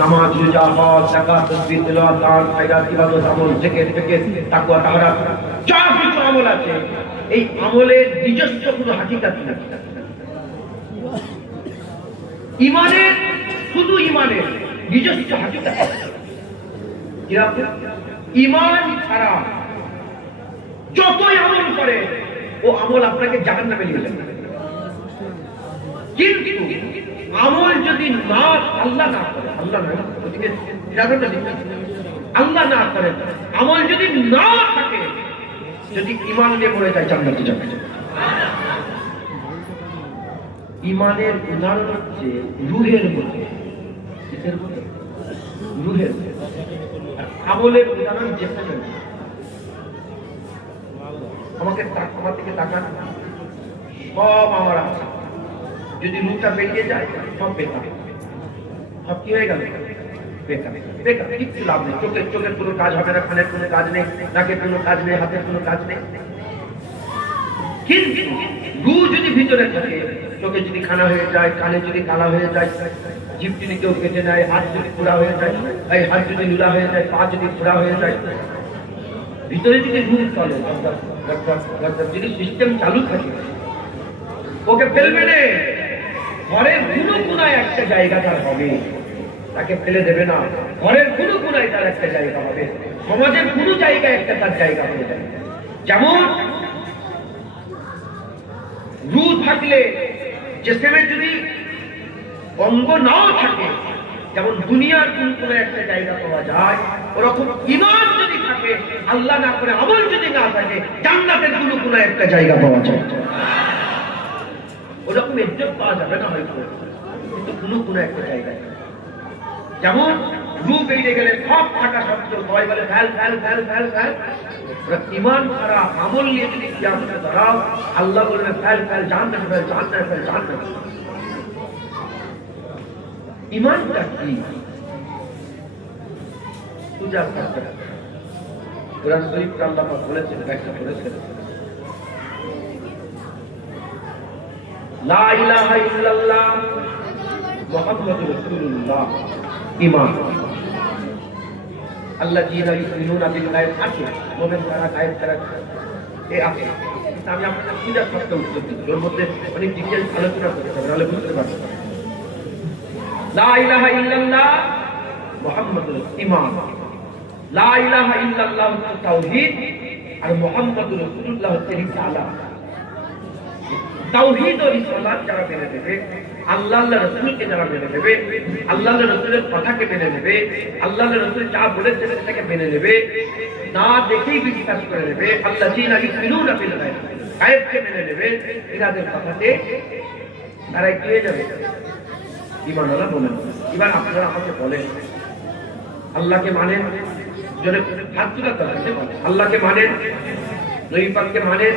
নামাজ, রোজা, হজ, যাকাত, তাসবিহ, তিলাওয়াত, দান, খায়রাত, ইবাদত, আমল, জিকির, ফিকির, তাকওয়া, তাহারা যা কিছু আমল আছে, এই আমলের নিজস্ব কোনো হাকিকাত নেই। ইমানের, শুধু ইমানের নিজস্ব হাকিকাত। ইমান ছাড়া যতই আমল করে ও আমল আপনাকে জাহান্নামে নিয়ে যাবে। কিন্তু আমল যদি না আল্লাহ না করে, আল্লাহ না করে, আমল যদি না থাকে, যদি ইমান নিয়ে মরে যায় জান্নাতে যাবে। ইমানের উদাহরণ হচ্ছে রুহের মধ্যে, রুহের আমলের উদাহরণ যেখানে। আমাকে আমার থেকে তাকান, সব আমার আছে, যদি রুহটা বেরিয়ে যায় সব বেকার, সব কি হয়ে গেল? বেকার, বেকার, কিচ্ছু লাভ নেই। চোখের কোনো কাজ হবে না, কানের কোনো কাজ নেই, নাকের কোনো কাজ নেই, হাতের কোনো কাজ নেই। কিন্তু রুহ যদি ভিতরে থাকে, চোখে যদি খানা হয়ে যায়, কানে যদি কালা হয়ে যায়, জিভ যদি কেউ কেটে নেয়, হাত যদি খোঁড়া হয়ে যায়, এই হাত যদি নুলা হয়ে যায়, পা যদি খোঁড়া হয়ে যায়, ভিতরে যদি রুহ চলে, যদি সিস্টেম চালু থাকে, ওকে ফেলবে না। ঘরের কোনো কোনায় একটা জায়গা তার হবে, তাকে ফেলে দেবে না। ঘরের কোনো কোনায় তার একটা জায়গা হবে, সমাজের কোনো জায়গায় একটা তার জায়গা হয়ে যাবে। যেমন রুহ থাকলে জিসিমের যদি অঙ্গ নাও থাকে, যেমন দুনিয়ার কোন একটা জায়গা পাওয়া যায়, ওরকম ঈমান যদি থাকে, আল্লাহ না করে আমল যদি না থাকে, জান্নাতের কোন একটা জায়গা পাওয়া যায়। ওরকম ইজ্জত পাওয়া যাবে না হয়তো, কিন্তু কোন একটা জায়গায়। যেমন রূপ বেরিয়ে গেলে সব ফাটা শব্দ, সবাই বলে ফ্যাল ফ্যাল ফ্যাল ফ্যাল ফ্যাল। ঈমান ছাড়া আমল নিয়ে যদি কিয়ামতে দাঁড়াও, আল্লাহ বলবে ফ্যাল ফ্যাল, জান্নাত ফ্যাল, জান্নাত ফ্যাল, জান্নাত। ঈমানটা কি? পূজা করতে হবে। কোরআন শরীফে আল্লাহ পাক বলেছেন, ব্যাখ্যা করেছেন, লা ইলাহা ইল্লাল্লাহ মুহাম্মাদুর রাসূলুল্লাহ। ঈমান আল্লাযীনা ইউমিনুনা বিল গায়ব আছে, মুমিন যারা গায়ব তারা এই আছে। আমি আপনাদের পূজা করতে উত্তর দিচ্ছি, ওর মধ্যে অনেক ডিটেইলস আলোচনা করতে হবে, তাহলে বুঝতে পারবেন। লা ইলাহা ইল্লাল্লাহ মুহাম্মাদুর ঈমান, লা ইলাহা ইল্লাল্লাহ তাওহীদ, আর মুহাম্মাদুর রাসূলুল্লাহ হচ্ছে রিসালাত। তাওহীদ ও রিসালাত যারা মেনে নেবে, আল্লাহ রাসূলকে যারা মেনে নেবে, আল্লাহ রাসূলের কথাকে মেনে নেবে, আল্লাহ রাসূল যা বলেছেন সেটাকে মেনে নেবে, না দেখেই বিশ্বাস করে নেবে, আল্লাযীনা ইউমিনুনা বিল গায়ব, গায়বকে মেনে নেবে, এনাদের কথাতে তারা কি হয়ে যাবে? ঈমানওয়ালা বলেন। এবার আপনারা আমাকে বলেন, আল্লাহকে মানেন? জোরে হাত তুলে বলেন, আল্লাহকে মানেন, নবী পাককে মানেন,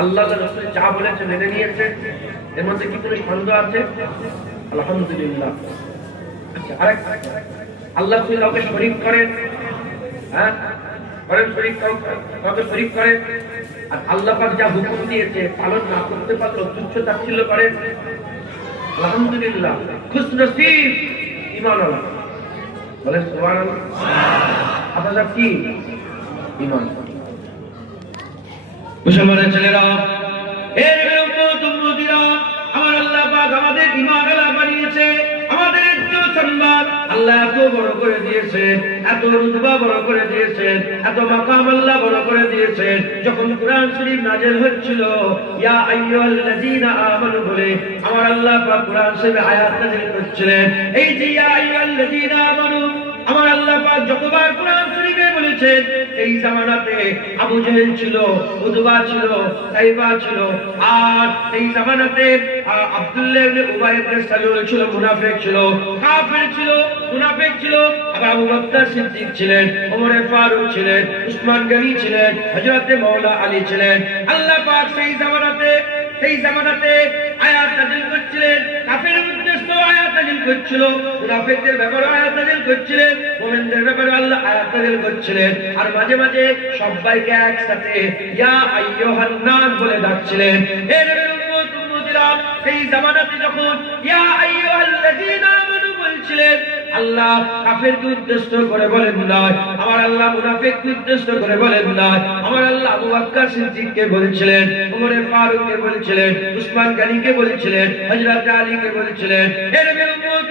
আল্লাহ রাসূল যা বলেছে মেনে নিয়েছেন, এর মধ্যে কি কোনো সন্দেহ আছে? আলহামদুলিল্লাহ। আচ্ছা, আরেক, আল্লাহ কাউকে শরীক করেন? হ্যাঁ করেন, শরীক কাউকে শরীক করেন। আর আল্লাহ পাক যা হুকুম দিয়েছে পালন না করতে পারলে তুচ্ছ তাচ্ছিল্য করেন। আলহামদুলিল্লাহ, খুশনসিব ঈমানওয়ালা বলেন সুবহানাল্লাহ। আপনারা কি ঈমান? মুসলমানের ছেলেরা, এর উম্মতিরা, আমার আল্লাহ পাক আমাদের ঈমানওয়ালা বানিয়েছে, আমাদের সম্মান আল্লাহ এত বড় করে দিয়েছেন, এত রুতবা বড় করে দিয়েছেন, এত মাকাম আল্লাহ বড় করে দিয়েছেন। যখন কোরআন শরীফ নাযিল হচ্ছিল, ইয়া আইয়ুহাল্লাযীনা আমানু বলে আমার আল্লাহ পাক কোরআন শরীফে আয়াত নাযিল করছিলেন। এই যে ইয়া আইয়ুহাল্লাযীনা আমানু, আমার আল্লাহ পাক যতবার কোরআন শরীফে বলেছেন, এই জামানাতে আবু জেহেল ছিল, উতবা ছিল, সাইবা ছিল, আর এই জামানাতে আব্দুল্লাহ ইবনে উবাই ইবনে সালুল ছিল, মুনাফিক ছিল, কাফের ছিল, মুনাফিক ছিল। আবার আবু বকর সিদ্দিক ছিলেন, ওমর ফারুক ছিলেন, উসমান গনি ছিলেন, হযরত মাওলা আলী ছিলেন। আল্লাহ পাক সেই জামানাতে আয়াত নাযিল করছিলেন, কাফের উদ্দেশ্য আয়াত নাযিল করছিল, মুনাফিকদের ব্যাপারে আয়াত নাযিল করছিলেন, মুমিনদের ব্যাপারে আল্লাহ আয়াত নাযিল করছিলেন। আর মাঝে মাঝে সবাইকে একসাথে ইয়া আইয়ুহান নাস বলে ডাকছিলেন। এর উম্মতিরা সেই জামানাতে যখন ইয়া আইয়ুহাল্লাযীনা আমানু বলছিলেন, আল্লাহ কাফেরকে উদ্দেশ্য করে বলেন নাই, আমার আল্লাহ মুনাফিককে উদ্দেশ্য করে বলেন নাই, আমার আল্লাহ আবু বকর সিদ্দিককে বলেছিলেন, ওমর ফারুককে বলেছিলেন, উসমান গনিকে বলেছিলেন, হযরত আলীকে বলেছিলেন। এর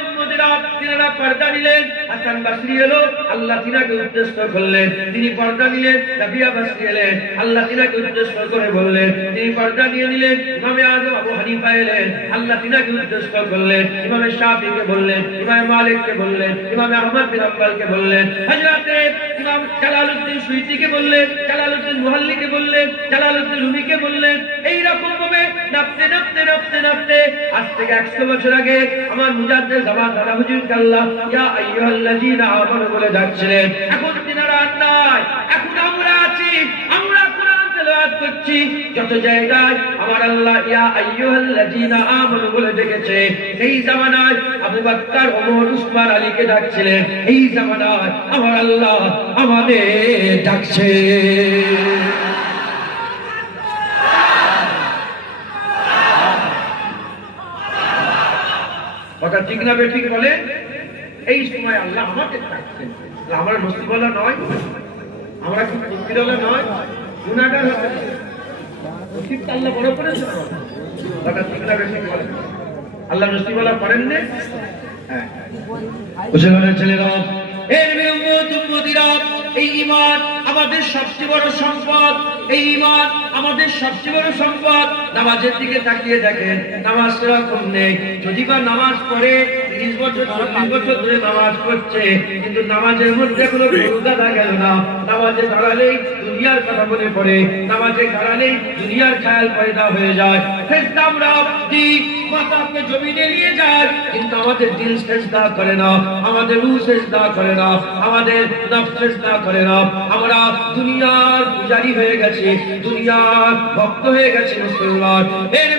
উম্মতিরা তিনারা পর্দা নিলেন। হাসান বসরি এলো, আল্লাহ তিনাকে উদ্দেশ্য করলেন, তিনি পর্দা নিলেন। রাবিয়া বসরি এলেন, আল্লাহ তিনাকে উদ্দেশ্য করে বললেন, তিনি পর্দা নিয়ে নিলেন। ইমামে আযম আবু হানিফা এলেন, আল্লাহ তিনাকে উদ্দেশ্য করলেন, ইমামে শাফিঈকে বললেন, ইমামে মালিককে বললেন, ইমামে আহমদ বিন হাম্বলকে বললেন, হযরতে ইমাম জালালউদ্দিন সুয়ুতীকে বললেন, জালালউদ্দিন মুহাল্লিকে বললেন, জালালউদ্দিন রুমিকে বললেন। এই রকম ভাবে নাপতে নাপতে নাপতে নাপতে আজ থেকে 100 বছর আগে আমার মুজাদ্দিদ জামান দাদা হুজুর আল্লাহ ইয়া আইয়ুহাল্লাযীনা আমানু বলে যাচ্ছিলেন। এখন তিনারা আর নাই, এখন আমরা আছি, আমরা কোরআন তেলাওয়াত করছি। যত জায়গায় আমার আল্লাহ ইয়া আইয়ুহাল্লাযীনা আমানু বলে ডেকেছে, এই জামানায় আবু বকর, ওমর, উসমান, আলীকে ডাকছিলেন। এই জামানায় আমার আল্লাহ আমাদের ডাকছে। কথা ঠিক না বেঠিক বলে? এই সময় আল্লাহ আমাদের ডাকছেন। আমরা নসিবওয়ালা নয়, আমরা কি ফকিরওয়ালা নয়, গুনাহগার হতে পারি। নসিবটা আল্লাহ বড় করেছেন। কথা ঠিক না বেঠিক বলে? আল্লাহ নসিবওয়ালা করেন না? হ্যাঁ, মুসলমানের ছেলেরা, এর উম্মতিরা, এই ঈমান আমাদের সবচেয়ে বড় সম্পদ। এই ঈমান আমাদের সবচেয়ে বড় সম্পদ। নামাজের দিকে তাকিয়ে দেখেন, নামাজ সেরকম নেই। যদি বা নামাজ পড়ে 30 বছর 40 বছর ধরে নামাজ পড়ছে, কিন্তু নামাজের মধ্যে কোনো দেখা গেল না। নামাজে দাঁড়ালেই দুনিয়ার কথা মনে পড়ে, নামাজে দাঁড়ালেই দুনিয়ার খেয়াল পয়দা হয়ে যায়। সেজদা আমরা মাথাকে জমিনে নিয়ে যায়, কিন্তু আমাদের দিল সেজদা করে না, আমাদের রূহ সেজদা করে না, আমাদের নফস সেজদা করে না। আমরা দুনিয়ার পূজারী হয়ে গেছি, দুনিয়ার ভক্ত হয়ে গেছি মুসলমান। এর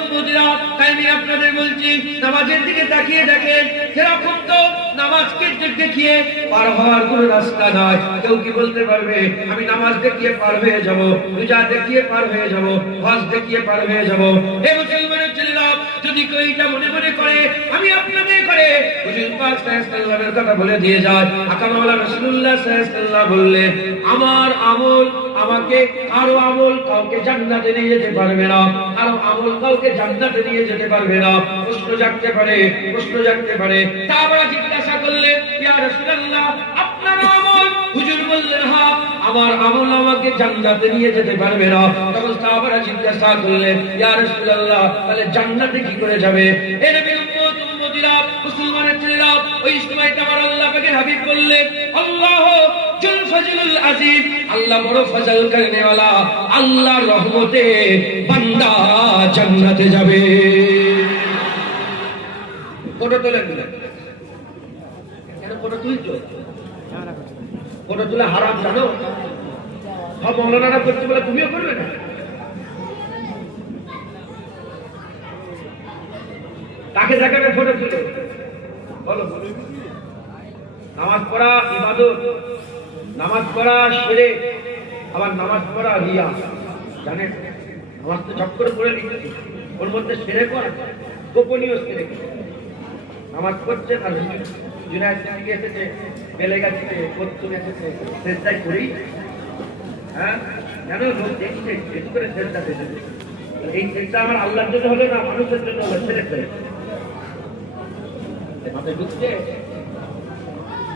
উম্মতিরা, তাই আমি আপনাদের বলছি, নামাজের দিকে তাকিয়ে দেখেন। সেরকম তো নামাজকে দেখিয়ে পার হওয়ার কোনো রাস্তা নাই। কেউ কি বলতে পারবে আমি নামাজ দেখিয়ে পার হয়ে যাব, রোজা দেখিয়ে পার হয়ে যাব, হজ দেখিয়ে পার হয়ে যাব? এই মুসলমানের ছেলেরা, যদি কেউ এটা মনে মনে করে আমি আপনাদের করে হুজুর পাক সাল্লাল্লাহু আলাইহি ওয়াসাল্লামের কথা বলে দিয়ে যায়, আকামাওয়ালা রাসূলুল্লাহ সাল্লাল্লাহু আলাইহি ওয়াসাল্লাম বললেন, আমার আমল আমাকে, কারো আমল কাউকে জান্নাতে নিয়ে যেতে পারবে না, কারো আমল কাউকে জান্নাতে নিয়ে যেতে পারবে না। প্রশ্ন জাগতে পারে, প্রশ্ন জাগতে পারে। সাহাবারা জিজ্ঞাসা করলেন, ইয়া রাসূলুল্লাহ, আপনার আমল? হুজুর বললেন, হ্যাঁ, আমার আমল আমাকে জান্নাতে নিয়ে যেতে পারবে না। তখন সাহাবারা জিজ্ঞাসা করলেন, ইয়া রাসূলুল্লাহ, তাহলে জান্নাতে কি করে যাবে? এ নবীর উম্মতিরা, মুসলমানের ছেলেরা, ওই সময়টা আমার আল্লাহ পাকের হাবিব বললেন, আল্লাহ জুল ফজলুল আজিম, আল্লাহ বড় ফজল করনে वाला, আল্লাহর রহমতে বান্দা জান্নাতে যাবে। ফটো তোলেন না কেন? ফটো তুলছো? ফটো তুলে হারাম জানো? সব মৌলানারা করছে বলে তুমিও করবে না? তাকে দেখাবে ফটো তুলে? বলো, নামাজ পড়া ইবাদত, নামাজ পড়া শিরক, আবার নামাজ পড়া রিয়া। জানেন, নামাজ তো ঝপ করে পড়ে লিখেছি, ওর মধ্যে শিরক আছে, গোপনীয় শিরক। নামাজ পড়ছে আর জুনায়েদ থেকে এসেছে, বেলেগা থেকে, পশ্চিম এসেছে, চেষ্টাই করি। হ্যাঁ, কেন? লোক দেখছে, বেশি করে চেষ্টা পেয়েছে। এই চেষ্টা আমার আল্লাহর জন্য হলো না, মানুষের জন্য হলো। শিরক মাথায় ঢুকছে?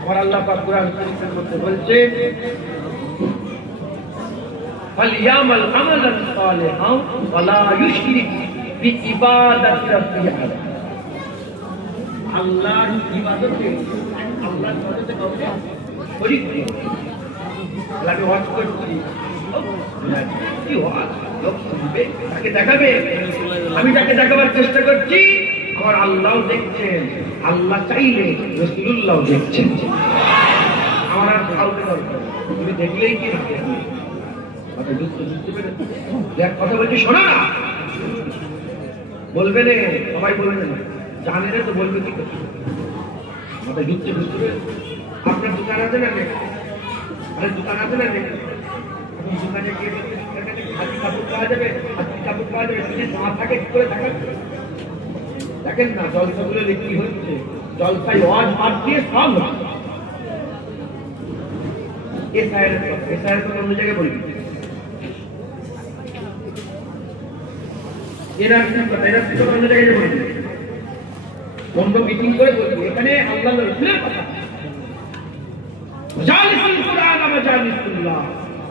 আমার আল্লাহ পাক কুরআন শরীফের মধ্যে বলছে, ফালিয়ামাল আমালান সালিহান ওয়া লা ইউশরিক বিইবাদাতি রাব্বিহি আহাদা। আল্লাহর ইবাদতে, আল্লাহর ইবাদতে কাউকে শরীক নেই। আমি ওয়াজ করছি, কি ওয়াজ? লোক শুনবে, তাকে দেখাবে। আমি তাকে দেখাবার চেষ্টা করছি, আমার আল্লাহ দেখছেন। আল্লাহ চাইলে রাসূলুল্লাহ দেখছেন। আমার আর কাউকে দরকার, তুমি দেখলেই কি না দেখলে কথা বুঝতে পেরেছ? দেখ, কথা বলছি, শোনো না, বলবে না, সবাই বলবে না, জানে না তো বলবে কি করছে? কথা বুঝতে পেরেছ? আপনার দোকান আছে না? আরে দোকান আছে না? এখন দোকানে গিয়ে হাতি কাপড় পাওয়া যাবে, হাতি কাপড় পাওয়া যাবে, যদি না থাকে কি করে থাকা? দেখেন না, জলসাগুলো কি হচ্ছে, জলসাই ওয়াজ বাদ দিয়ে সব হচ্ছে। এসআইয়ের কথা অন্য জায়গায় বলি, এনআরসির কথা অন্য জায়গায় বলি, বন্ধ মিটিং করে বলবো এখানে আল্লাহ রাসূলের কথা। মাজালিসুল কুরআন মাজালিসুল্লাহ,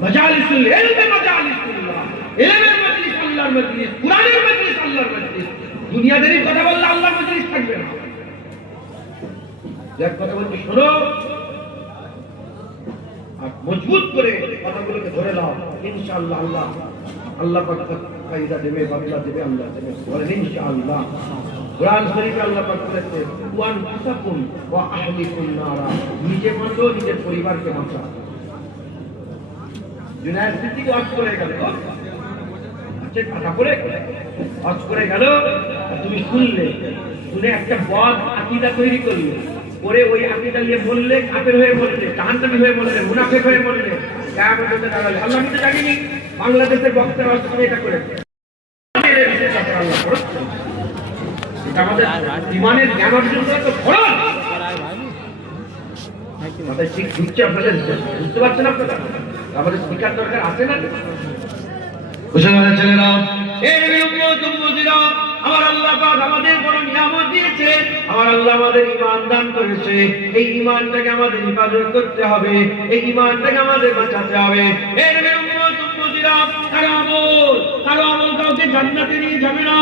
মাজালিসুল ইলম মাজালিসুল্লাহ, ইলমের মজলিস আল্লাহর মজলিস, কুরআনের মজলিস আল্লাহর মজলিস। দুনিয়াদারির কথা বললে আল্লাহর মজলিস থাকবে না। এক কথা বলছি শোনো, আর মজবুত করে কথাগুলোকে ধরে নাও, ইনশাআল্লাহ আল্লাহ পাক ফায়দা দেবে, বদলা দেবে, আল্লাহ দেবে, বলেন ইনশাআল্লাহ। কুরআন শরীফে আল্লাহ পাক বলেছেন ওয়ান ফাসাকুম ওয়া আহলিকুম নারা, নিজে বাঁচো, নিজের পরিবারকে বাঁচাও। জুনায়েদ সিদ্দিক ওয়াজ করে গেল, আচ্ছা কথা ওয়াজ করে গেল, তুমি শুনলে, শুনে একটা বদ আকীদা তৈরি করলে, পরে ওই আকীদা নিয়ে বললে, কাফের হয়ে বললে, জাহান্নামী হয়ে বললে, মুনাফিক হয়ে বললে, কিয়ামতে দাঁড়ালে। আল্লাহ আমি তো জানিনি বাংলাদেশের বক্তারা এটা করে। এটা আমাদের ইমানের জ্ঞান অর্জন করা তো ফরজ। আমাদের ঠিক বুঝছে, আপনাদের বুঝতে পারছেন আপনারা? আমাদের শিক্ষার দরকার আছে না? মুসলমানের ছেলেরা, আমার আল্লাহ পাক আমাদের বড় নিয়ামত দিয়েছে, আমার আল্লাহ আমাদের ঈমান দান করেছে। এই ঈমানটাকে আমাদের হিফাজত করতে হবে, এই ঈমানটাকে আমাদের বাঁচাতে হবে। এর কারো আমল কাউকে জান্নাতে নিয়ে যাবে না।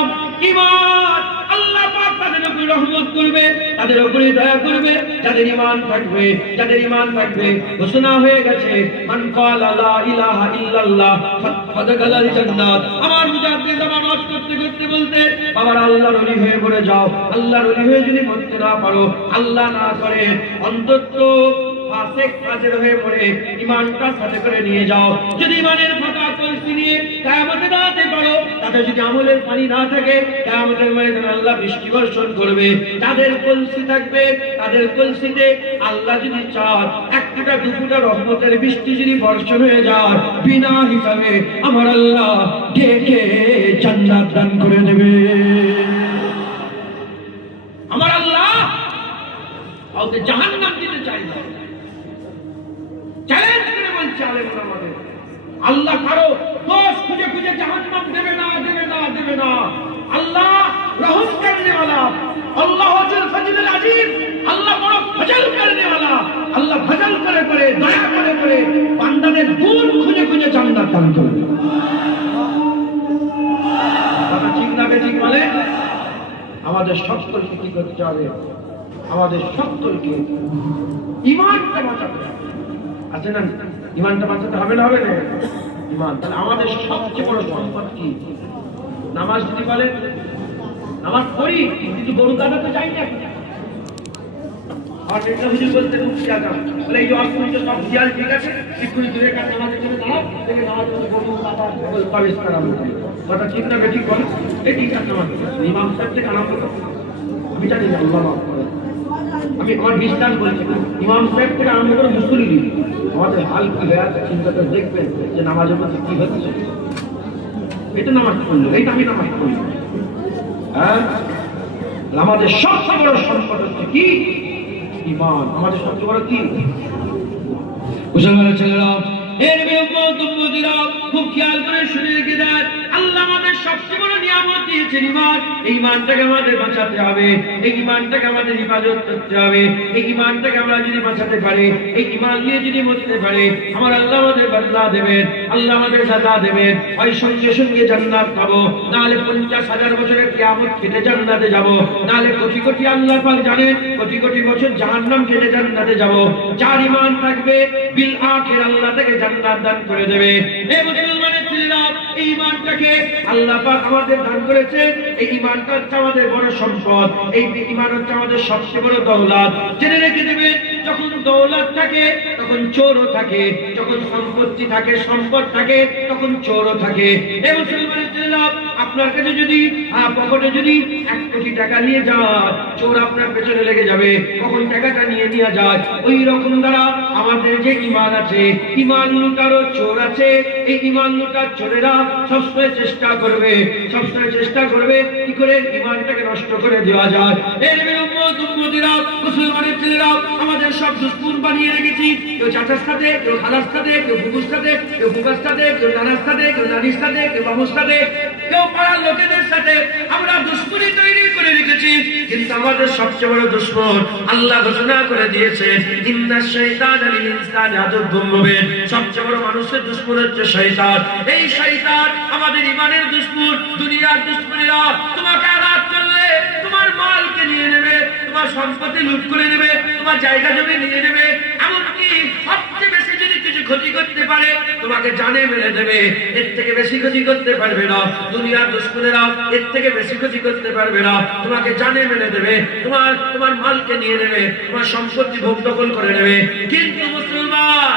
ঈমান আল্লাহ পাক তাদের উপর রহমত করবে, তাদের উপরে দয়া করবে যাদের ঈমান থাকবে, যাদের ঈমান থাকবে। ঘোষণা হয়ে গেছে মান ক্বালা লা ইলাহা ইল্লাল্লাহ ফাদাখালাল জান্নাত। আমার মুজাদ্দিদ আমার ওয়াজ করতে করতে বলতে, বাবার আল্লাহর ওলি হয়ে পড়ে যাও। আল্লাহর ওলি হয়ে যদি মরতে না পারো, আল্লাহ না করে অন্তত ফাসিক ফাজির হয়ে পড়ে ঈমানটা সাথে করে নিয়ে যাও। যদি ঈমানের ফাঁকা কলসি নিয়ে কিয়ামতে দাঁড়াতে পারো, তাতে যদি আমলের পানি না থাকে, কিয়ামতের ময়দানে আল্লাহ বৃষ্টি বর্ষণ করবে। তাদের কলসি থাকবে, তাদের কলসিতে আল্লাহ যদি চান এক ফোঁটা দু ফোঁটা রহমতের বৃষ্টি যদি বর্ষণ হয়ে যায়, বিনা হিসাবে আমার আল্লাহ ঢেকে জান্নাত দান করে দেবে। আমার আল্লাহ কাউকে জাহান্নাম দিতে চাই না। চ্যালেঞ্জ করে বলছে আলেম আমাদের, আল্লাহ কারো দোষ খুঁজে খুঁজে জাহান্নাম দেবে না, দেবে না, দেবে না। আল্লাহ রহম করনে वाला, আল্লাহ হযুল ফজলুল আজিম, আল্লাহ বড় ফজল করনে वाला। আল্লাহ ফজল করে করে, দয়া করে করে বান্দাদের গুণ খুঁজে খুঁজে জান্নাত দান করবে। কথা ঠিক না বেঠিক বলে? আমাদের সকলকে কি করতে হবে? আমাদের সকলকে ঈমানটা বাঁচাতে হবে। আছে না? ঈমানটা বাঁচাতে হবে না, হবে না? ঈমান। তাহলে আমাদের সবচেয়ে বড় সম্পদ কি? নামাজ যদি বলেন নামাজ পড়ি, কিন্তু গরু কাটাতে চাই না। আর এটা হুজুর বলতে মুক্তি আগাম বলে এই যে অস্ত্র সব জিয়াল ঠিক আছে, এক্ষুনি দূরে কাজ নামাজের জন্য দাঁড়াও, থেকে নামাজ পড়ে গরু কাটা পালিশ করা হবে। কথা ঠিক না বেঠিক বলে? এই ঠিক আছে। নামাজ ইমাম সাহেব থেকে আরম্ভ করো, আমি জানি না, আল্লাহ মাফ করে। আমি আমার বিশ্বাস বলছি, ইমাম সাহেব থেকে আরম্ভ করে মুসল্লি আমাদের হাল কি হয়ে আছে চিন্তা করে দেখবেন যে নামাজের মধ্যে কি হচ্ছে। এটা নামাজ পড়লো, এইটা আমি নামাজ পড়ি। হ্যাঁ, আমাদের সবচেয়ে বড় সম্পদ হচ্ছে কি? ঈমান। আমাদের সবচেয়ে বড় কি? মুসলমানের ছেলেরা, এর বিপদীরা খুব খেয়াল করে শুনে রেখে দেন, আল্লাহ আমাদের সবচেয়ে বড় নিয়ামত দিয়েছেন ঈমান। এই ঈমানটাকে আমাদের বাঁচাতে হবে, এই ঈমানটাকে আমাদের হিফাজত করতে হবে। এই ঈমানটাকে আমরা যদি বাঁচাতে পারি, এই ঈমান নিয়ে যদি মরতে পারি, আমার আল্লাহ আমাদের বদলা দেবেন, আল্লাহ আমাদের সাজা দেবেন। হয় সঙ্গে সঙ্গে জান্নাত পাবো, নাহলে 50,000 বছরের কিয়ামত কেটে জান্নাতে যাব, নাহলে কোটি কোটি আল্লাহ পাক জানেন কোটি কোটি বছর জাহান্নাম কেটে জান্নাতে যাব। যার ঈমান থাকবে বিল আখির আল্লাহ থেকে জান্নাত দান করে দেবে। এই মুসলমানের ছেলেরা, এই ঈমানটাকে আল্লাহ পাক আমাদের দান করেছেন। এই ঈমানটা হচ্ছে আমাদের বড় সম্পদ, এই ঈমান হচ্ছে আমাদের সবচেয়ে বড় দৌলত। জেনে রেখে দেবে, যখন দৌলত থাকে তখন চোরও থাকে, যখন সম্পত্তি থাকে সম্পদ থাকে তখন চোরও থাকে। এই মুসলমানের ছেলেরা, আপনার কাছে যদি পকেটে যদি 1 কোটি টাকা নিয়ে যায়, চোর আপনার পেছনে লেগে যাবে, কখন টাকাটা নিয়ে নেওয়া যায়। ওই রকম দ্বারা আমাদের যে ঈমান আছে, ঈমান লুটারও চোর আছে। এই ঈমান লুটার চোরেরা সবসময় চেষ্টা করবে কি করে ঈমানটাকে নষ্ট করে দেওয়া যায়। এর উম্মত উম্মতিরা, মুসলমানের ছেলেরা আমাদের সব দুশমন বানিয়ে রেখেছি। কেউ চাচার সাথে, কেউ খালার সাথে, কেউ ফুফুর সাথে, কেউ ফুফার সাথে, কেউ নানার সাথে, কেউ নানির সাথে, কেউ বাবুর সাথে, কেউ পাড়ার লোকেদের সাথে আমরা দুশমনি তৈরি করে রেখেছি। কিন্তু আমাদের সবচেয়ে বড় দুশমন আল্লাহ ঘোষণা করে দিয়েছেন, ইন্নাশ শাইতানা লিল ইনসানি আদুউম মুবিন। সবচেয়ে বড় মানুষের দুশমন হচ্ছে শয়তান। এই শয়তান আমাদের ঈমানের দুশমন। দুনিয়ার দুশমনেরা তোমাকে আঘাত করলে তোমার মালকে নিয়ে নেবে, তোমার সম্পত্তি লুট করে নেবে, তোমার জায়গা জমি নিয়ে নেবে, এমনকি সবচেয়ে বেশি যদি কিছু ক্ষতি করতে পারে তোমাকে জানে মেরে দেবে। এর থেকে বেশি ক্ষতি করতে পারবে না। দুনিয়ার দুশমনেরা এর থেকে বেশি ক্ষতি করতে পারবে না, তোমাকে জানে মেরে দেবে, তোমার মালকে নিয়ে নেবে, তোমার সম্পত্তি ভোগ দখল করে নেবে। কিন্তু মুসলমান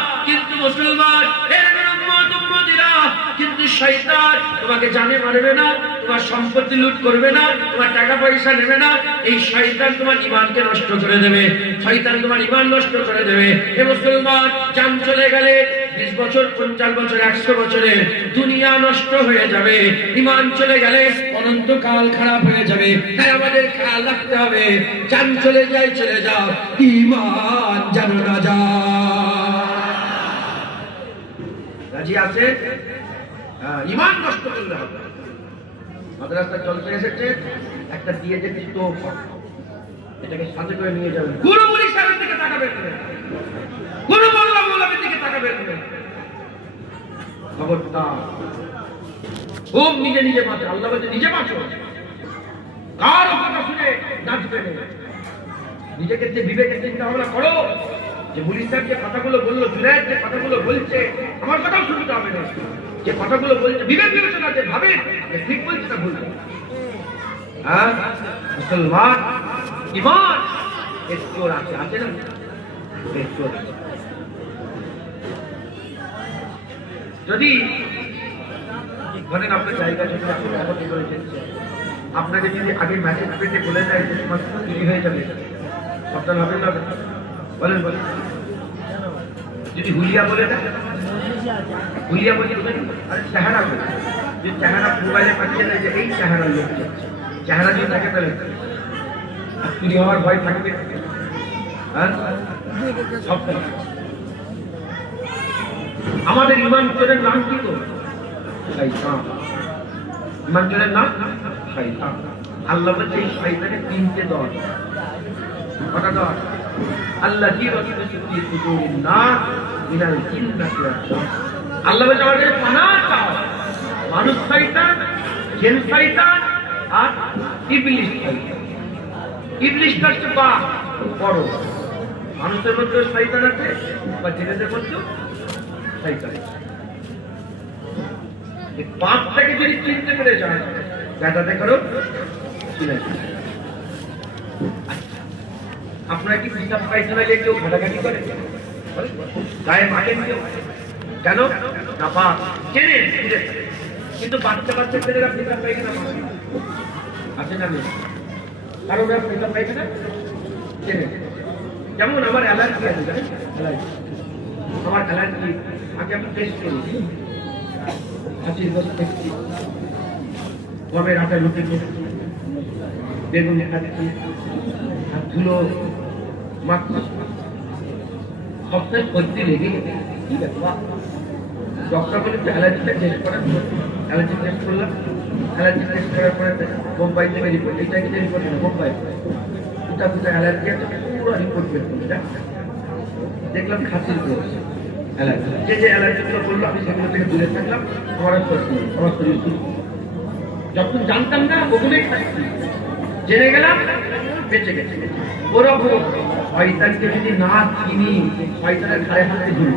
এর উম্মত উম্মতিরা, কিন্তু শয়তান তোমাকে জানে মারবে না, তোমার সম্পত্তি লুট করবে না, তোমার টাকা পয়সা নেবে না। এই শয়তান তোমার ঈমানকে নষ্ট করে দেবে, শয়তান তোমার ঈমান নষ্ট করে দেবে। হে মুসলমান, জান চলে গেলে 20 বছর, 50 বছর, 100 বছরে দুনিয়া নষ্ট হয়ে যাবে। ঈমান চলে গেলে অনন্তকাল খারাপ হয়ে যাবে। তাই আমাদের খেয়াল রাখতে হবে, জান চলে যায় চলে যাও, ঈমান যেন না যায়। রাজি আছে? ঈমান নষ্ট করলে হবে। মাদ্রাসা চলতে এসেছে, একটা দিয়ে যেতে তো এটাকে সাথে করে নিয়ে যাবেন। গুরু মুনি সাহেবের দিকে তাকাবেন না, গুরু মোল্লা মৌলবীর দিকে তাকাবেন না। খবরদার, খুব নিজে বাঁচো। আল্লাহ বলছে নিজে বাঁচো, কারো কথা শুনে নাচবে না। নিজেকে যে বিবেকের চিন্তা ভাবনা করো, যে মুনি সাহেব যে কথাগুলো বললো, জুনায়েদ যে কথাগুলো বলছে, আমার কথাও শুনতে হবে না। যে কথাগুলো বলছে বিবেক বিবেচনা যে ভাবে যে ঠিক বলছে না ভুল। হ্যাঁ, মুসলমান ঈমান এর চোর আছে না, এর চোর। যদি ধরেন আপনার জায়গা যদি আপনি করেছেন, আপনাকে যদি আগে ম্যাসেজ পেটে বলে দেয় যে তোমার চুরি হয়ে যাবে, সাবধান হবেন না? বলেন। যদি হুলিয়া বলে দেয়, হুলিয়া বলে আরে চেহারা বলে, যে চেহারা মোবাইলে পাঠিয়ে দেয় যে এই চেহারা লোক, চেহারা যদি থাকে তাহলে চুরি হওয়ার ভয় থাকবে। হ্যাঁ, আমাদের ঈমান চোরের নাম কি গো? শয়তান। ঈমান চোরের নাম শয়তান। আল্লাহ বলছে এই শয়তানের 3টে দল। কটা দল? আল্লাহ কি আল্লাহ বলছে আমাদের পানাহ চাও। মানুষ শয়তান, জিন শয়তান আর ইবলিস শয়তান। ইবলিসটা হচ্ছে বড়। মানুষের মধ্যে শয়তান আছে বা জিনেদের মধ্যেও শয়তান। এই 5টাকে যদি চিনতে পেরে যায়, যাতে করো চিনে। আপনারা কি পিসাব পায়খানা গিয়ে কেউ ঘাটাঘাটি করে? গায়ে মাখেন কেউ? কেন? না পাপ চেনে। কিন্তু বাচ্চা ছেলেরা পিসাব পায়খানা আছে না নেই? কারণ ওরা পিসাব পায়খানা চেনে। যেমন আমার অ্যালার্জি আছে, জানেন? আমার অ্যালার্জি আগে আমি টেস্ট করেছি, হাসির বস দেখছি, গমের আটা রুটি খেয়েছি, বেগুন খাচ্ছি, আর ধুলো মাখছি, সবটাই করতে লেগে গেছে। ঠিক আছে, ডক্টর বলে অ্যালার্জিটা টেস্ট করার, অ্যালার্জি টেস্ট করলাম। অ্যালার্জি টেস্ট করার পরে বোম্বাই থেকে রিপোর্ট, এইটা কিন্তু রিপোর্ট না, বোম্বাই দুটা অ্যালার্জি আছে, পুরো রিপোর্ট বের করছে। দেখলাম খাসির রোগ অ্যালার্জি। যে অ্যালার্জিগুলো বললো আমি সেগুলো থেকে দূরে থাকলাম। আমার শরীর যখন জানতাম না ওগুলোই খাচ্ছি, জেনে গেলাম বেঁচে গেছে। ওরকম শয়তানকে যদি না চিনি, শয়তানের ঘাড়ে হাতে ধরি।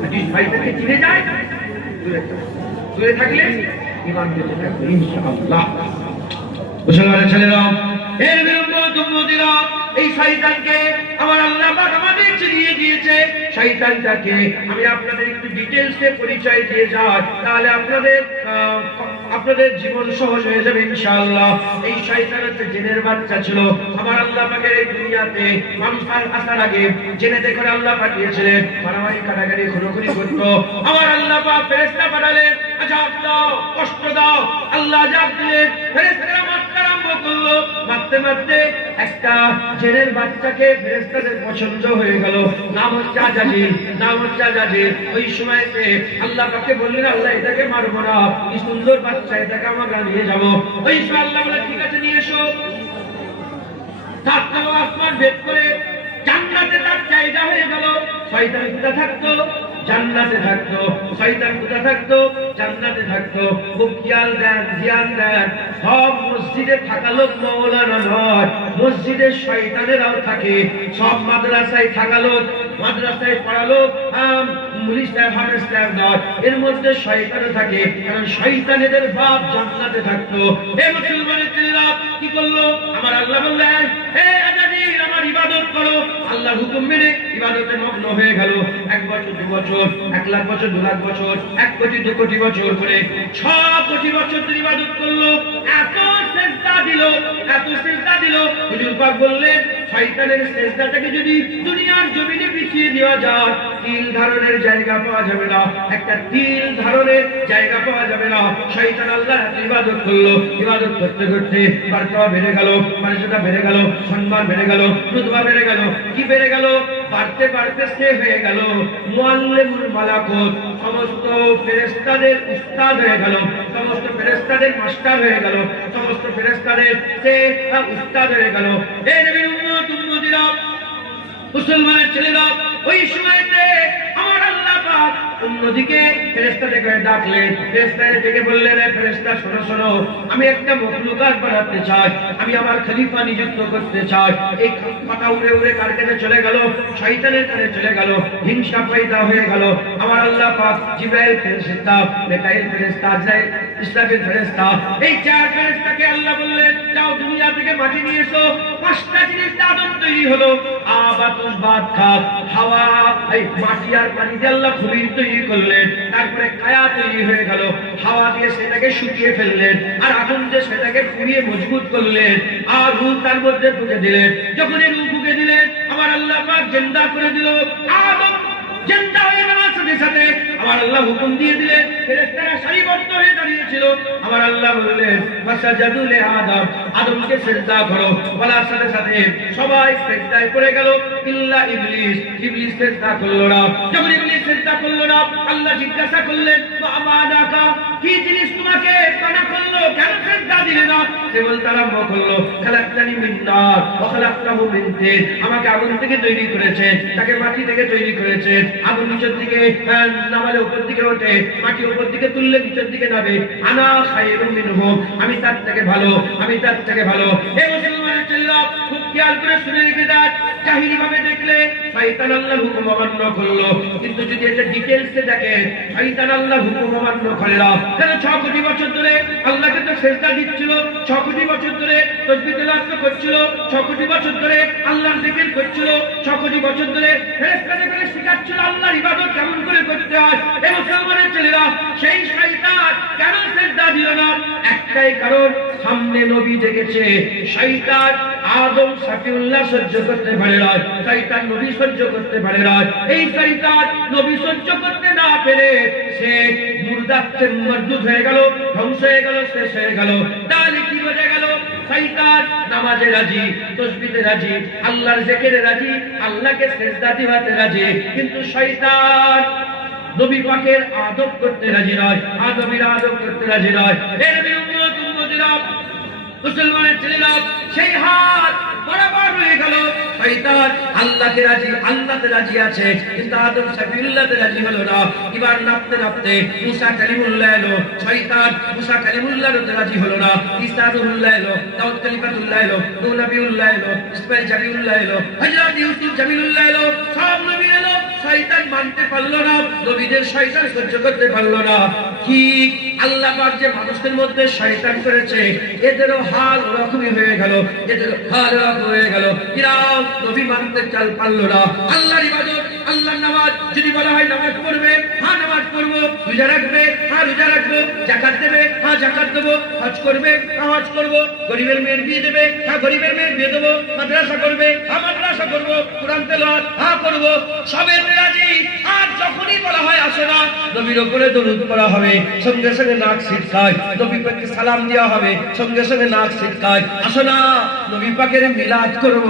যদি শয়তানকে চিনে যায়, দূরে থাকলে ঈমান বেঁচে থাকবে ইনশাআল্লাহ। মুসলমানের ছেলেরা, এর উম্মতিরা, এই শয়তানকে আমার আল্লাহ পাক আমাদের চিনিয়ে দিয়েছে। শয়তানটাকে আমি আপনাদের একটু ডিটেইলসে পরিচয় দিয়ে যাই, তাহলে আপনাদের আপনাদের জীবন সহজ হয়ে যাবে ইনশাআল্লাহ। এই শয়তান হচ্ছে জিনের বাচ্চা ছিল। আমার আল্লাহ পাকের এই দুনিয়াতে মানুষ আসার আগে জেনেতে করে আল্লাহ পাঠিয়েছিলেন, মারামারি কাটাকাটি খুনোখুনি করত। আমার আল্লাহ পাক ফেরেশতা পাঠালেন, আযাব দাও, কষ্ট দাও। আল্লাহ আযাব দিলেন, ফেরেশতারা মারতে আরম্ভ করলো। মারতে মারতে একটা জেনের বাচ্চাকে ফেরেশতাদের পছন্দ হয়ে গেল, নাম হচ্ছে আজাজিল, নাম হচ্ছে আজাজিল। ওই সময়তে আল্লাহ পাককে বললেন, আল্লাহ এটাকে মারবো না, কি সুন্দর বাচ্চা, এটাকে আমরা নিয়ে যাবো। ওই সময় আল্লাহ বলে, ঠিক আছে নিয়ে এসো। সাত নম্বর আসমান ভেদ করে জান্নাতে তার জায়গা হয়ে গেল। শয়তান কোথায় থাকতো? জান্নাতে থাকতো। শয়তান কোথায় থাকতো? জান্নাতে থাকতো। খুব খেয়াল দেন, ধ্যান দেন, সব মসজিদে থাকা লোক মৌলানা নয়, মসজিদে শয়তানেরাও থাকে। সব মাদ্রাসায় থাকা লোক, মাদ্রাসায় পড়া লোক মুফতি সাহেব, হাফেজ সাহেব নয়, এর মধ্যে শয়তানও থাকে। কারণ শয়তানেদের বাপ জান্নাতে থাকতো। এই মুসলমানের ছেলেরা কি করলো? আমার আল্লাহ বললেন, হে আজাজিল, আমার ইবাদত করো। আল্লাহর হুকুম মেনে ইবাদতে মগ্ন হয়ে গেল। 1 বছর, 2 বছর, 1 লাখ বছর, 2 লাখ বছর, 1 কোটি 2 কোটি বছর করে 6 কোটি বছর ধরে ইবাদত করলো। এত সিজদা দিল, এত সিজদা দিল। হুজুর পাক বললেন, শয়তানের সিজদাটাকে যদি দুনিয়ার জমিনে বিছিয়ে দেওয়া যায়, তিল ধারণের জায়গা পাওয়া যাবে না, একটা তিল ধারণের জায়গা পাওয়া যাবে না। শয়তান আল্লাহর ইবাদত করলো। ইবাদত করতে করতে মারতবা বেড়ে গেল, মর্যাদা বেড়ে গেল, সম্মান বেড়ে গেল, রুতবা বেড়ে গেল। কি বেড়ে গেল? বাড়তে বাড়তে সে হয়ে গেল মুআল্লিমুল মালাকুত, সমস্ত ফেরেশতাদের উস্তাদ হয়ে গেল, সমস্ত ফেরেশতাদের মাস্টার হয়ে গেল, সমস্ত ফেরেশতাদের সে উস্তাদ হয়ে গেল। এই নবীর উম্মত উম্মতিরা, মুসলমানের ছেলেরা, ওই সময়তে আমার আল্লাহ পাক অন্যদিকে ফেরেশতাদেরকে ডাকলেন। ফেরেশতাদের ডেকে বললেন, ফেরেশতা শোনো শোনো, আমি একটা মখলুকাত বানাতে চাই, আমি আমার খলিফা নিযুক্ত করতে চাই। এই কথা উড়ে উড়ে কার কাছে চলে গেল? শয়তানের কাছে চলে গেল। হিংসা পয়দা হয়ে গেল। আমার আল্লাহ পাক জিবরাইল ফেরেশতা, মিকাইল ফেরেশতা, আজরাইল ইসরাফিল ফেরেশতা, এই 4 ফেরেশতাকে আল্লাহ বললেন, যাও দুনিয়া থেকে মাটি নিয়ে এসো। 5টা জিনিস আদম তৈরি হলো, আবাতুস বাত খাত, হাওয়া, এই মাটি আর পানি দিয়ে আল্লাহ খলিল তৈরি করলেন। তারপরে কায়া তৈরি হয়ে গেল, হাওয়া দিয়ে সেটাকে শুকিয়ে ফেললেন, আর আগুন দিয়ে সেটাকে পুড়িয়ে মজবুত করলেন, আর রূহ তার মধ্যে ঢুকে দিলেন। যখন এই রূহ ঢুকে দিলেন, আমার আল্লাহ পাক জিন্দা করে দিল। আদম জিন্দা হয়ে যাওয়ার সাথে সাথে আমার আল্লাহ হুকুম দিয়ে দিলেন, ফেরেশতারা সারিবদ্ধ হয়ে দাঁড়িয়েছিল। আমার আল্লাহ বললেন, ফাসাজাদু লি আদম, আদমকে সিজদা করো। বলার সাথে সাথে সবাই সিজদায় পড়ে গেল, ইল্লা ইবলিস। ইবলিস সিজদা করলো না। যখন ইবলিস সিজদা করলো না, আল্লাহ জিজ্ঞাসা করলেন, আমাদাকা, কি জিনিস তোমাকে মানা করলো, কেন সিজদা দিলে না? সে বলতে আরম্ভ করলো, খালাকতানি মিন নার ওয়া খালাকতাহু মিন তিন, আমাকে আগুন থেকে তৈরি করেছেন, তাকে মাটি থেকে তৈরি করেছেন। আগুন নিচের দিকে নামালে উপর দিকে ওঠে, মাটি উপর দিকে তুললে নিচের দিকে নামে। আনা খায়রুম মিনহু, আমি তার থেকে ভালো, আমি তার থেকে ভালো। এই মুসলমানের ছেলেরা খুব খেয়াল করে শুনে রেখে দেন, জাহিলি ভাবে দেখলে শয়তান আল্লাহর হুকুম অমান্য করলো, কিন্তু যদি এটা ডিটেইলসে দেখেন, শয়তান আল্লাহর হুকুম অমান্য করে না। কেন? 6 কোটি বছর ধরে আল্লাহকে তো সিজদা দিচ্ছিল, 6 কোটি বছর ধরে তাসবিহ তেলাওয়াত করছিল, 6 কোটি বছর ধরে আল্লাহর জিকির করছিল, 6 কোটি বছর ধরে ফেরেশতাদের করে শিখাচ্ছিল আল্লাহর ইবাদত কেমন করে করতে হয়। এই মুসলমানের ছেলেরা, সেই শয়তান কেন সিজদা দিল না? একটাই কারণ, সামনে নবী দেখেছে। শয়তান আদম সাফিউল্লাহ সহ্য করতে পারে না, শয়তান নবী সহ্য করতে পারে না। এই শয়তান নবী সহ্য করতে না পেরে সে মুরদাতে মরদুদ হয়ে গেল, ধ্বংস হয়ে গেল, শেষ হয়ে গেল। তাহলে কি বোঝা গেল? শয়তান নামাজে রাজি, তাসবিহে রাজি, আল্লাহর জিকিরে রাজি, আল্লাহকে সিজদা দিতে রাজি, কিন্তু শয়তান নবী পাকের আদব করতে রাজি নয়, আদবের আদব করতে রাজি নয়। এর বিরুদ্ধে উম্মতিরা, মুসলমানের ছেলেরা, সেই হাত বরাবর হয়ে গেল। শয়তান আল্লাহকে রাজি, আল্লাহতে রাজি আছে, কিন্তু আদম সাফিউল্লাহতে রাজি হলো না। এবার নাপতে নাপতে মুসা কালিমুল্লাহ এলো, শয়তান মুসা কালিমুল্লাহতে রাজি হলো না। ঈসা রুহুল্লাহ এলো, দাউদ কালিমাতুল্লাহ এলো, নূহ নবিউল্লাহ এলো, ইসমাঈল জাবিউল্লাহ এলো, হযরত ইউসুফ জামিলুল্লাহ এলো, সব নবী এলো। শয়তান মানতে পারলো না, নবীদের শয়তান সহ্য করতে পারলো না। ঠিক আল্লাহ পাক যে মানুষদের মধ্যে শয়তান করেছে, এদেরও হাল ওরকমই হয়ে গেল, এদেরও হাল ওরকম হয়ে গেল। এরাও নবী মানতে চাল পারলো না। আল্লাহর ইবাদত, আল্লাহর নামাজ যদি বলা হয় নামাজ পড়বে, হ্যাঁ নামাজ পড়বো। রোজা রাখবে, হ্যাঁ রোজা রাখবো। যাকাত দেবে, হ্যাঁ যাকাত দেবো। হজ করবে, হ্যাঁ হজ করবো। গরিবের মেয়ের বিয়ে দেবে, হ্যাঁ গরিবের মেয়ের বিয়ে দেবো। মাদ্রাসা করবে, হ্যাঁ মাদ্রাসা করবো। কোরআন তেলাওয়াত, হ্যাঁ করবো। সবে রাজি। আর যখনই বলা হয় আসো না, নবীর উপরে দরুদ পড়া হবে, সঙ্গে সঙ্গে নাক ছিটকায়। নবী পাককে সালাম দেওয়া হবে, সঙ্গে সঙ্গে নাক ছিটকায়। আসো না, নবী পাকের মিলাদ করব,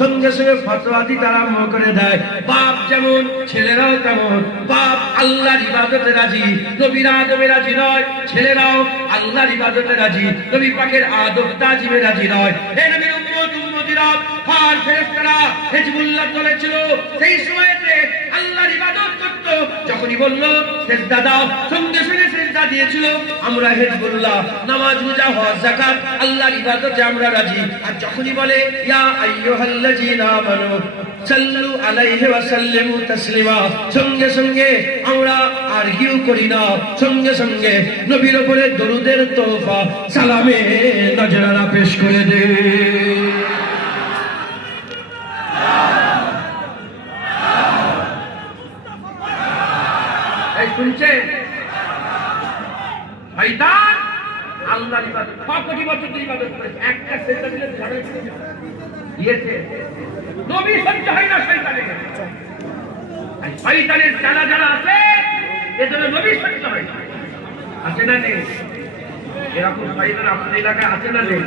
সঙ্গে সঙ্গে ফতোয়া দিতে আরম্ভ করে দেয়। বাপ যেমন ছেলেরাও তেমন। বাপ আল্লাহর ইবাদতে রাজি, নবীর আদবে রাজি নয়। ছেলেরাও আল্লাহর ইবাদতে রাজি, নবী পাকের আদব তাজিমে রাজি নয়। এই নবীর উম্মত উম্মতিরা আর ফেরেশতারা হিজবুল্লাহ চলেছিল। সেই সময়তে আল্লাহর ইবাদত করত। যখনই বলল সিজদা দাও, সঙ্গে সঙ্গে সিজদা দিয়েছিল। আমরা হিজবুল্লাহ, নামাজ রোজা হজ যাকাত আল্লাহর ইবাদতে আমরা রাজি। আর যখনই বলে ইয়া আইয়ুহাল্লাযীনা আমানু সাল্লু আলাইহি ওয়া সাল্লিমু তাসলিমা, সঙ্গে সঙ্গে আমরা আরগিউ করি না, সঙ্গে সঙ্গে নবীর উপরে দরুদের তোহফা সালামে নজরানা পেশ করে দেই। শুনছে শয়তান আল্লাহর ইবাদত কোটি বছর ধরে ইবাদত করেছে, একটা সেজদা দিলে ঝড়ে দিয়েছে। নবী সহ্য হয় না শয়তানের। আর শয়তানের চালা যারা আছে এজন্য নবী সহ্য হয় না। আছে না নেই? এরকম শয়তান আপনার এলাকায় আছে না নেই?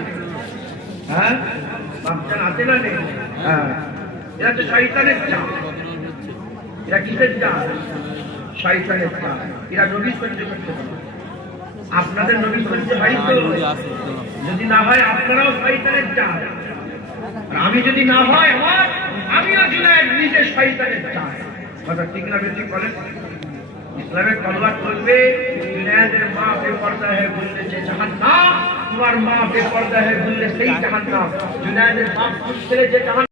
হ্যাঁ বাপজান আছে না নেই? হ্যাঁ, এরা তো শয়তানের চাল। এরা কিসের চাল? শয়তানের চাল। এরা নবী সহ্য করতে পারে। আপনাদের নবী সহ্য হয় তো? যদি না হয় আপনারাও শয়তানের চাল। আর আমি যদি না হয় আমার, আমিও জুনায়েদ নিজে শয়তানের চাল। কথা ঠিক না বেশি বলেন? ইসলামের তলওয়ার চলবে। জুনায়েদের মা বেপর্দা है বললে যে জাহান্নাম, তোমার মা বেপর্দা है বললে সেই জাহান্নাম। জুনায়েদের বাপ ছেলে যে জাহান্নাম